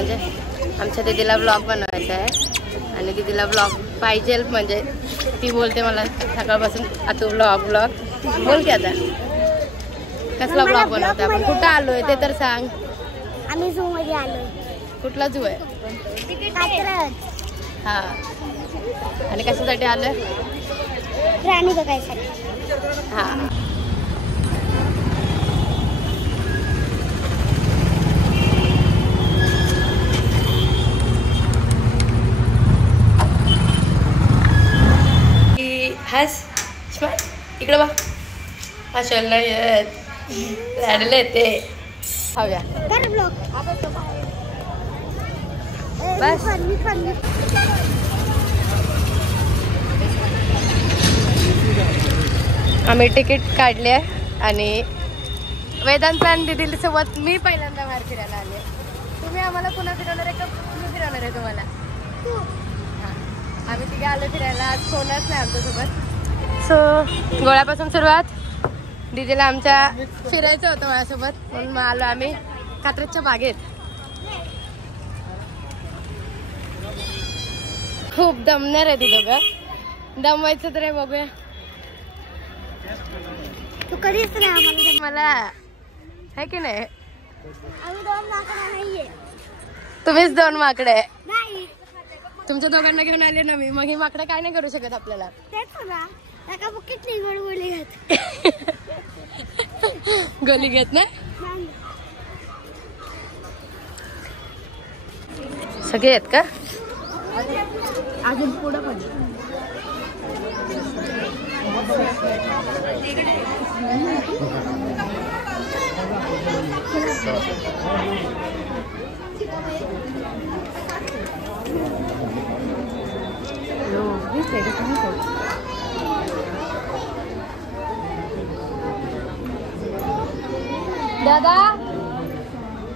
म्हणजे आमच्या दीदीला ब्लॉग बनवायचा आहे आणि दीदीला ब्लॉग पाहिजे म्हणजे ती बोलते मला सकाळपासून आता ब्लॉग बोल की आता कसला ब्लॉग बनवता आपण कुठं आलोय ते तर सांग. आम्ही झू मध्ये आलोय. कुठला झू आहे? हा आणि कशासाठी आलोय? प्राणी बघायसाठी. हा हस इकडे बघ हसल नाही येत लाडले येते. खाऊया बस. आम्ही तिकीट काढले आणि वेदांत आणि दीदी सोबत मी पहिल्यांदा बाहेर फिरायला आले. तुम्ही आम्हाला पुन्हा फिरवणार आहे का मी फिरवणार आहे तुम्हाला? आम्ही तिघे आलो फिरायला. आज कोणच नाही आमच्यासोबत. सो गोळ्यापासून सुरुवात. दीदीला आमच्या फिरायचं होतं माझ्यासोबत म्हणून मग आलो आम्ही कात्रजच्या बागेत. खूप दमणार आहे ती दोघं. दमवायचं तर आहे बघूया. तू कधीच नाही मला आहे की नाही? आम्ही 2 माकडे नाहीये. तुम्हीच 2 माकडे. नाही तुमच्या दोघांना घेऊन आले ना मी. मग ही माकडे काय नाही करू शकत आपल्याला. गोली घेत ना सगळे आहेत का? अजून पुढं पण दादा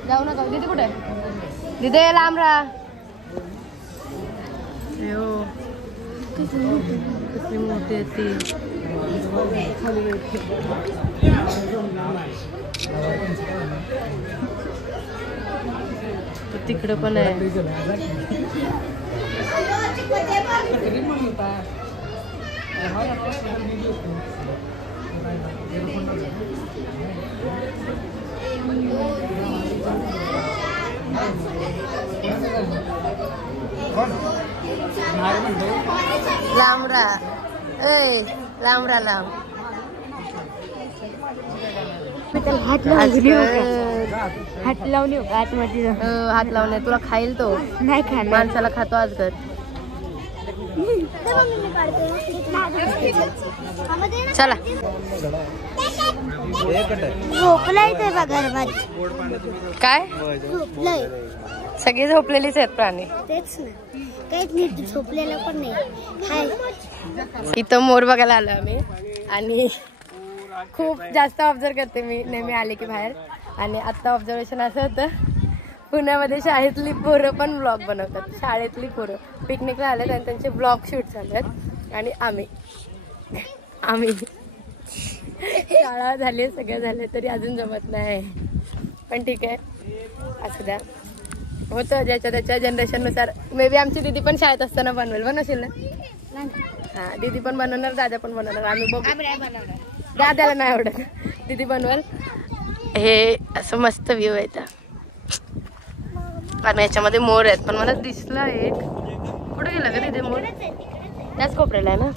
जाऊ नका. दीदी कुठे? दीदी लांब राहा. किती मोठी आहे ती. तिकडे पण आहे. लांब राहा. लांब राहा लांब. हात लावली आतमध्ये. हात लावणे तुला खाईल तो. नाही खाणार. माणसाला खातो आज कर. चला झोपलाय ते बघा. काय झोपलंय? सगळे झोपलेलीच आहेत प्राणी. तेच ना काहीच नीट झोपलेलं पण नाही. इथं मोर बघायला आलो आम्ही आणि खूप जास्त ऑब्झर्व करते मी नेहमी आले की बाहेर. आणि आत्ता ऑब्झर्वेशन असं होतं पुण्यामध्ये शाळेतली पोरं पण ब्लॉग बनवतात. शाळेतली पोरं पिकनिकला आलेत आणि त्यांचे ब्लॉग शूट झालेत आणि आम्ही शाळा झाली सगळं झालं तरी अजून जमत नाही. पण ठीक आहे असू द्या. होतं ज्याच्या त्याच्या जनरेशननुसार. मे बी आमची दीदी पण शाळेत असताना बनवेल ना. हा दीदी पण बनवणार दादा पण बनवणार. आम्ही बघू. दादाला नाही आवडत. दीदी बनवल. हे असं मस्त व्ह्यू आहे आणि याच्यामध्ये मोर आहेत. पण मला दिसला एक. कुठे गेला का तिथे मोर? त्याच कोपऱ्याला आहे ना.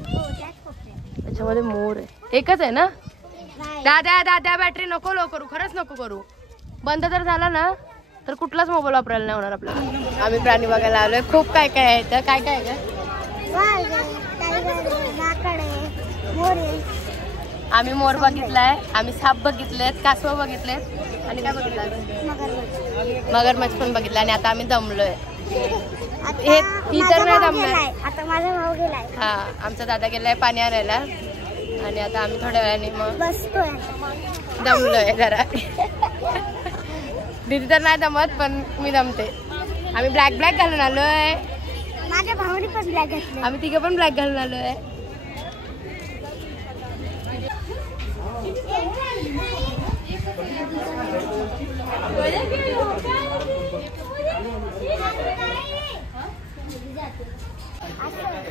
त्याच्यामध्ये मोर आहे. एकच आहे ना. दादा बॅटरी नको लो करू. खरंच नको करू. बंद जर झाला ना तर कुठलाच मोबाईल वापरायला नाही होणार आपल्याला. आम्ही प्राणी बघायला आलोय. खूप काय काय आहे इथं. काय काय आहे का? आम्ही मोर बघितलाय. आम्ही साप बघितलेत. कासव बघितलेत आणि काय बघितलं? मगरमच्छ पण बघितलं. आणि आता आम्ही दमलोय. ही तर नाही दमलोय. आता माझा भाऊ गेलाय. हा आमचा दादा गेलाय पाणी आणायला आणि आता आम्ही थोड्या वेळाने मग बसतोय. दमलोय जरा. दीदी तर नाही दमत पण मी दमते. आम्ही ब्लॅक घालून आलोय. माझ्या भावाने पण ब्लॅक घातलं. आम्ही तिघे पण ब्लॅक घालून आलोय.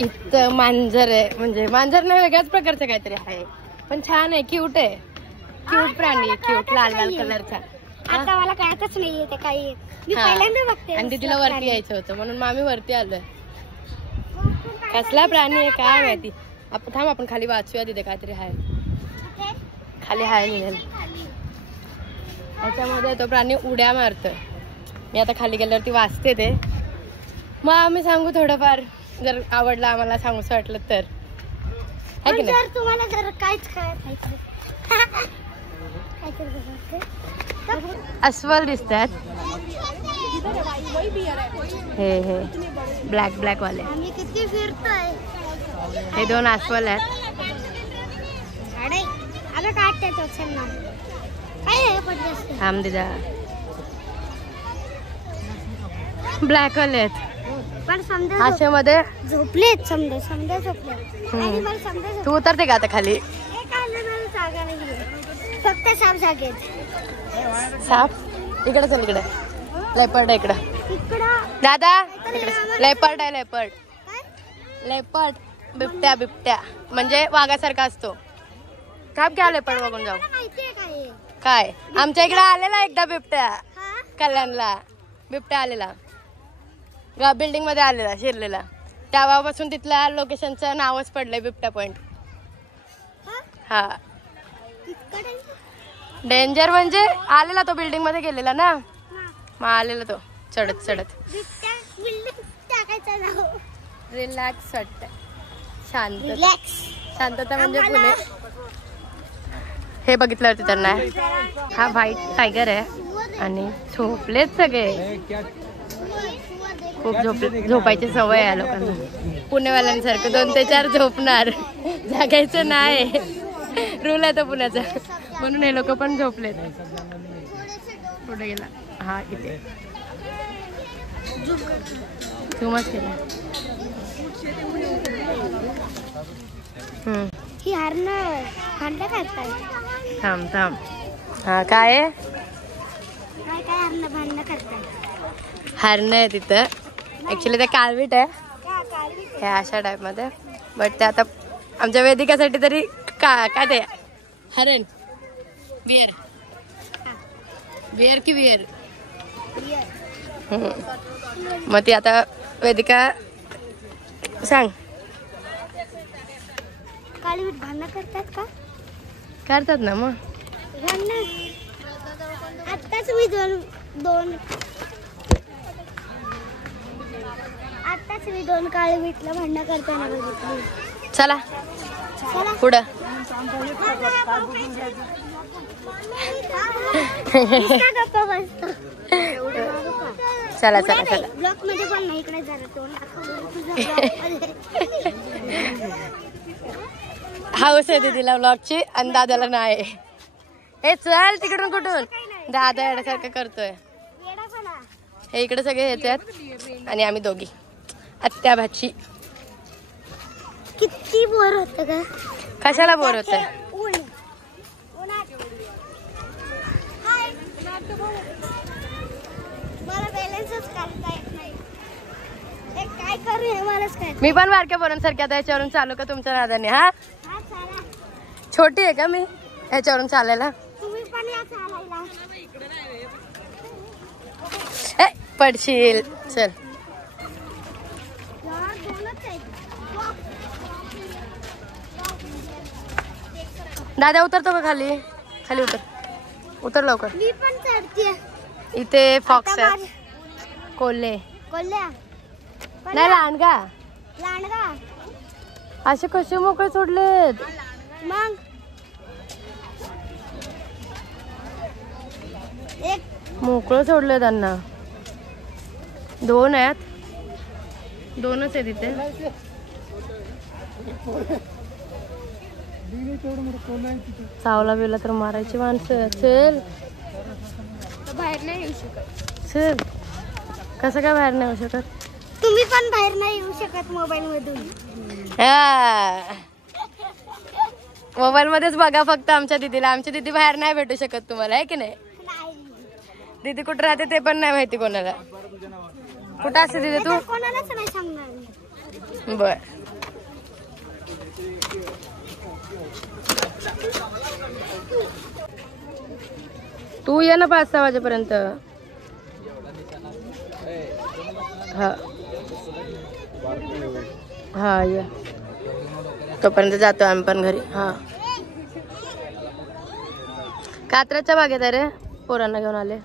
इथं मांजर आहे, म्हणजे मांजर नाही, वेगळ्याच प्रकारचं काहीतरी आहे, पण छान आहे, क्यूट आहे. क्यूट प्राणी आहे, क्यूट लाल लाल कलरचा. आता मला कळतच नाहीये ते काही. मी पहिल्यांदा बघते. आणि दीदीला वरती यायचं होतं म्हणून आम्ही वरती आलोय. कसला प्राणी आहे काय माहिती. आपण थांब, आपण खाली वाचूया, तिथे काहीतरी आहे, खाली हाय लिहिलेलं. त्याच्यामध्ये तो प्राणी उड्या मारतोय. मी आता खाली गेल्यावरती वाचते ते, मग आम्ही सांगू थोडंफार, जर आवडलं आम्हाला सांगूच वाटलं तर. है की नाही? तुम्हाला जर काहीच कळत अस्वल दिसतात हे हे ब्लॅक ब्लॅक वाले. आम्ही किती फिरतोय. हे 2 अस्वल आहेत. अगं काढते तो ना काय थांब दिदा. ब्लॅक वाले आहेत, पण समजा आशेमध्ये झोपलेत. समजा झोपले. तू उतरते का आता खाली? फक्त साप जागेत. साप इकडे चल, इकडे लेपर्ड आहे, इकडं दादा, इकडे लेपर्ड आहे. लेपर्ड बिबट्या म्हणजे वाघासारखा असतो. थांब घ्या, लेपर्ड बघून जाऊ. काय आमच्या इकडे आलेला एकदा बिबट्या, कल्याणला बिबट्या आलेला, बिल्डिंग मध्ये आलेला, शिरलेला. तेव्हापासून तिथल्या लोकेशनचं नावच पडलंय बिबट्या पॉइंट. हा, डेंजर म्हणजे आलेला तो, बिल्डिंग मध्ये गेलेला ना, मग आलेला तो चढत. रिलॅक्स वाटत, शांतता म्हणजे पुणे. हे बघितल्यावरती त्यांना, हा व्हाईट टायगर आहे आणि झोपलेत सगळे. खूप झोपायची सवय आहे लोकांना, पुणेवाल्यांसारखं 2 ते 4 झोपणार, जागायचं नाही, रूल आहे तो पुण्याचा, म्हणून हे लोक पण झोपलेत. कुठे गेला हा? इथे झुमच केला. ही हरणं भांडण करतात. थांब. हा काय आहे? काय हरणं भांडण करतात? हरण आहे तिथं. ऍक्च्युली ते काळवीट आहे, हे अशा टाइप मध्ये, बट ते आता आमच्या वेदिकासाठी तरी काय ते हरण. बियर की वियर. मग ती आता वेदिका सांग. काळवीट भांडण करतात का? करतात ना मग. आत्ताच मी दोन काळवीटला भांडण करताना बघितली. चला पुढं. चला ब्लॉक मध्ये पण नाही, इकडे हाऊस आहे दीदीला ब्लॉगची आणि दादाला नाही. हे चल तिकडून, कुठून दादा येण्यासारखं करतोय. हे इकडे सगळे येतात आणि आम्ही दोघी आत्या भाची. किती बोर होत का? कशाला बोर होत? काय करू मलाच काय. मी पण बारक्या पोरांसारखी आता याच्यावरून चालू का तुमच्या नादाने? हा, छोटी आहे का मी याच्यावरून चालायला? तुम्ही पण या चालायला. पडशील. चल दादा, उतरतो का खाली? खाली उतर लवकर. मी पण चढते. इथे फॉक्स आहे, कोल्हे नाही, लांडगा. असे कसे मोकळे सोडलेत मग? मोकळं सोडले त्यांना. 2 आहेत, 2च आहेत इथे. चावला बिवला तर मारायची माणसं. चल बाहेर नाही येऊ शकत. चल. कसं काय बाहेर नाही येऊ शकत? तुम्ही पण बाहेर नाही येऊ शकत मोबाईल मधून. मोबाईल मध्येच बघा फक्त आमच्या दीदीला. आमची दीदी बाहेर नाही भेटू शकत तुम्हाला, आहे की नाही? दीदी कुठे राहते ते पण नाही माहिती कोणाला. कुठं असते तिथे तू? कोणालाच नाही सांगणार. बर. तू ये ना 5-6 वाजेपर्यंत. हा हा ये. तोपर्यंत जातो आम्ही पण घरी. हा कात्रजच्या बागेत आहे रे, पोरांना घेऊन आले.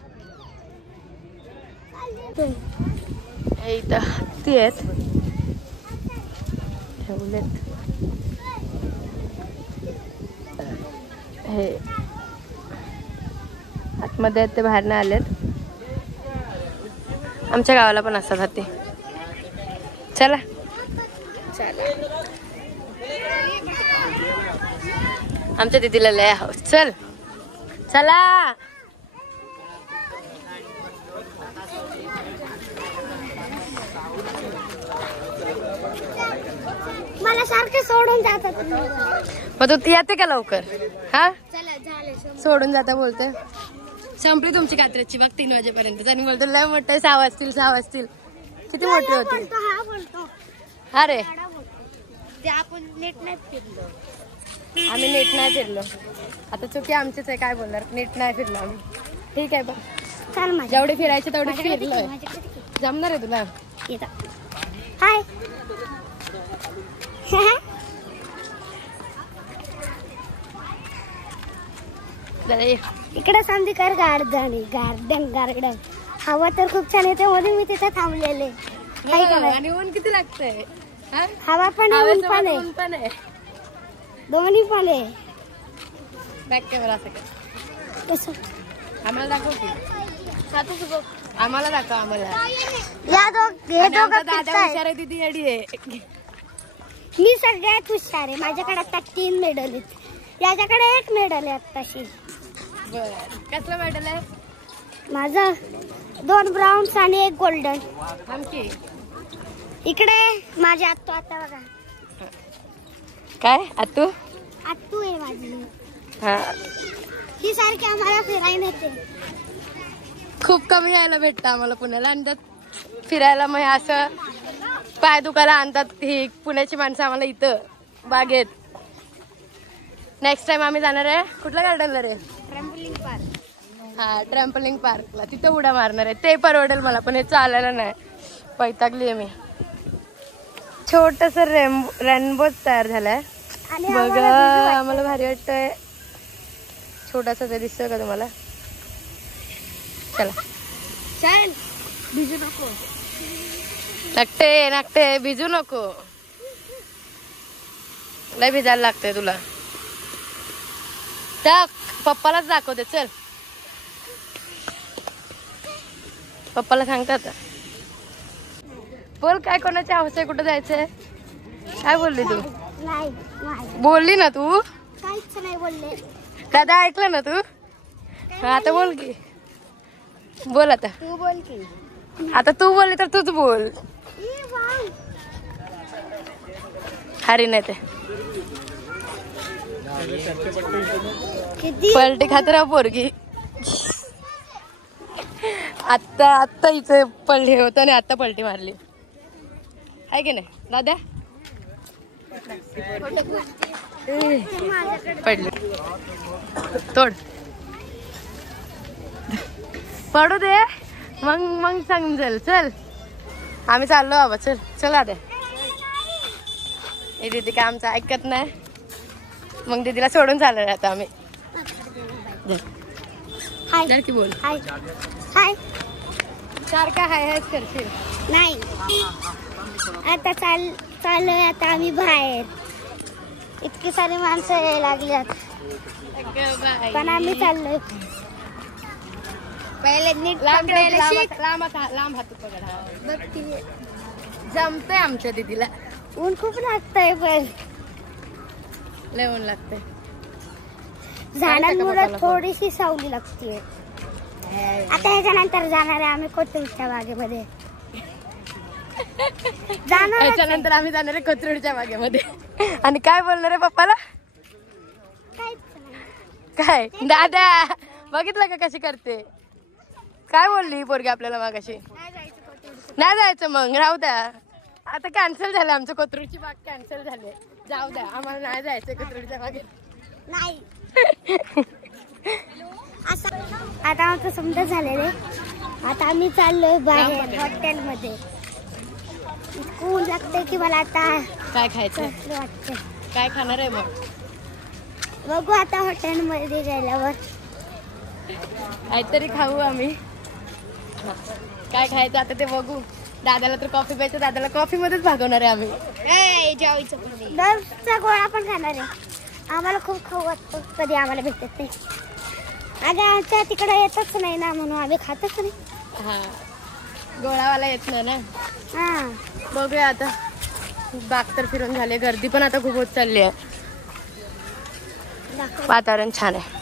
हे इथं हत्ती आहेत ठेवलेत. हे आतमध्ये आहेत ते बाहेर नाही आलेत. आमच्या गावाला पण असतात हत्ती. चला चला आमच्या दीदीला लय हौस. चल चला. मला सारखे सोडून जातात. मग तू येते का लवकर? हा चला झाले. सोडून जाता बोलते. संपली तुमची कात्रजची बाग 3 वाजेपर्यंत. आणि बोलतो लय मोठे 6 वाजतील 6 वाजतील. किती मोठी होती. हा बोलतो. अरे ते आपण नेट नाही फिरलो. आम्ही नीट नाही फिरलो. आता चुकी आमचीच आहे. काय बोलणार, नीट नाही फिरलो आम्ही. ठीक आहे पण चल माझ्या जेवढे फिरायचे तेवढे फिरलोय. जमणार आहे तुला? हाय. इकडे संधिकर गार्डन हवा तर खूप छान येते. म्हणून मी तिथे थांबलेले. आणि ऊन किती लागतंय. हवा पण आहे, ऊन पण आहे, ऊन पण आहे, दोन्ही पण आहे. बॅक कॅमेरा असं कर. कसं आम्हाला दाखव की. आम्हाला दाखव. आम्हाला या हे दोघं दादा हुशार आहे. दीदी अडी आहे. मी सगळ्यात हुशार आहे. माझ्याकडे आता 3 मेडल आहेत. याच्याकडे 1 मेडल आहे आत्ताशी. बर. कसलं मेडल आहे? माझं 2 ब्राउन्स आणि 1 गोल्डन. आमची इकडे माझी आत्तू. आता बघा काय आतू आत्तू आहे माझी. हा ही सारखी आम्हाला फिरायला नेते. खूप कमी यायला भेटतं आम्हाला पुण्याला. आणि त्यात फिरायला मग असं पाय दुखायला आणतात ही पुण्याची माणसं आम्हाला इथं बागेत. नेक्स्ट टाइम आम्ही जाणार आहे कुठल्या गार्डनला रे? Trampoline park. हा ट्रॅम्पोलिन पार्कला. तिथं उड्या मारणार आहे. ते परवडेल मला, पण हे चालायला नाही. वैतागली आहे मी. छोटस रेनबो तयार झालाय बघा. आम्हाला भारी वाटतंय. छोटासा ते दिसतोय का तुम्हाला? चला चल. भिजू नको. नाकटे भिजू नको. लय भिजायला लागतंय तुला. त्या पप्पालाच दाखवते. चल पप्पाला सांगता आता. बोल काय कोणाची हौस आहे, कुठं जायचंय? काय बोलली तू? नाही बोलली ना तू. काहीच नाही बोलले. दादा ऐकलं ना तू? आता बोल की. बोल आता. तू बोल की. आता तू बोलली तर तूच बोल. हरी नाही ते पलटी खाते राव पोरगी. आत्ता इथे पलटी होत आणि आता पलटी मारली आहे की नाही दादा? पडली. तोड. पडू दे मग समजेल. चल आम्ही चाललो बाबा. चल चला दे. दीदी काय आमचं ऐकत नाही. मग दीदीला सोडून चाललो आता आम्ही. हाय की बोल. हाय हाय. सारखा हाय हायच करशील. नाही आता चाललोय आता आम्ही बाहेर. इतकी सारी माणसं यायला लागल्यात पण आम्ही चाललोय. पहिले नीट लांब हात पकड. जमतंय आमच्या दीदीला. ऊन खूप लागतंय पण लय ऊन लागतंय. झाडांमुळे थोडीशी सावली लागते. आता ह्याच्यानंतर जाणार आहे आम्ही कोथरूडच्या बागेमध्ये. त्याच्यानंतर आम्ही जाणार आहे कोथरूडच्या बागेमध्ये. आणि काय बोलणार आहे पप्पाला? काय दादा बघितलं का कशी करते? काय बोलली पोरगी आपल्याला मागाशी? नाही जायचं मग, राहू द्या. आता कॅन्सल झालं आमचं, कोथरूडची बाग कॅन्सल झाली. जाऊ द्या, आम्हाला नाही जायचं कोथरूडच्या बागेत. नाही. आता आमचं समजा झालेलं आहे. आता आम्ही चाललोय बाहेर हॉटेलमध्ये. ऊन लागतंय की मला आता काय खायचं वाटतं. काय खाणार आहे मग? बघू आता हॉटेलमध्ये गेल्यावर काहीतरी खाऊ आम्ही. काय खायचं आता ते बघू. दादाला तर कॉफी प्यायचं, दादाला कॉफी मध्येच भागवणार आहे आम्ही. दरचा गोळा पण खाणार आहे. आम्हाला खूप खाऊ वाटतं, कधी आम्हाला भेटत नाही. अगं आमच्या तिकडे येतच नाही ना, म्हणून आम्ही खातच नाही. हा, गोळावाला येत नाही ना. हा, बघूया आता. बाग तर फिरून झाले, गर्दी पण आता खूप होत चालली आहे. वातावरण छान आहे.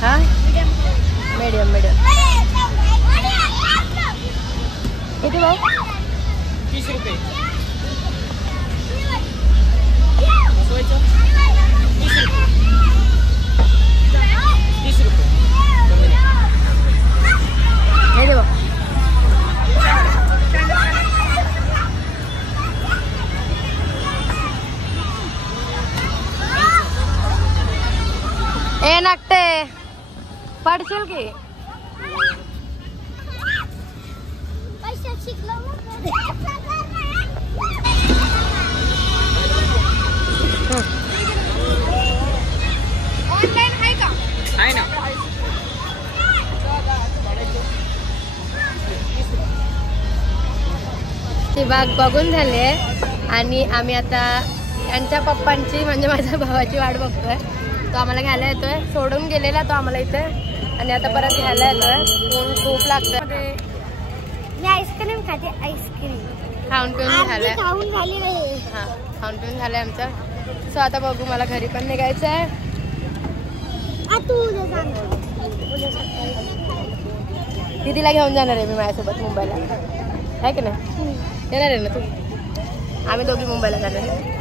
हा, मीडियम मीडियम. किती भाऊ? 30 रुपये. हे दे भाऊ. ए नागटे, पडशील की? आहे ना. ती बाग बघून झाली आहे आणि आम्ही आता यांच्या पप्पांची म्हणजे माझ्या भावाची वाट बघतोय. तो आम्हाला घ्यायला येतोय, सोडून गेलेला तो आम्हाला इथे, आणि आता परत घ्यायला येतोय. ऊन खूप लागतंय. मी आईस्क्रीम खाते. आईस्क्रीम खाऊन पिऊन झालंय. खाऊन झाली नाही. हा, खाऊन पिऊन झालंय आमचं. सो आता बघू, मला घरी पण निघायचं आहे. तू उद्या जाणार. दीदीला घेऊन जाणार आहे मी माझ्यासोबत मुंबईला, आहे की नाही? येणार आहे ना तू? आम्ही दोघी मुंबईला जाणार आहे.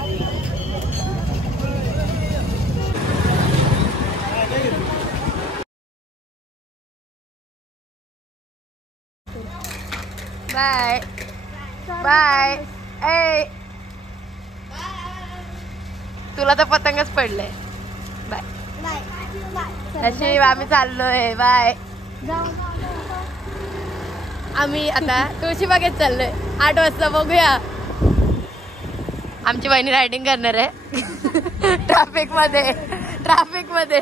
Bye bye. ए, तुला तर पतंगच पडलंय. बाय. नशीब, आम्ही चाललोय. बाय. आम्ही आता तुळशीबागेत चाललोय 8 वाजता. बघूया. आमची बहिणी रायडिंग करणार आहे ट्रॅफिक मध्ये.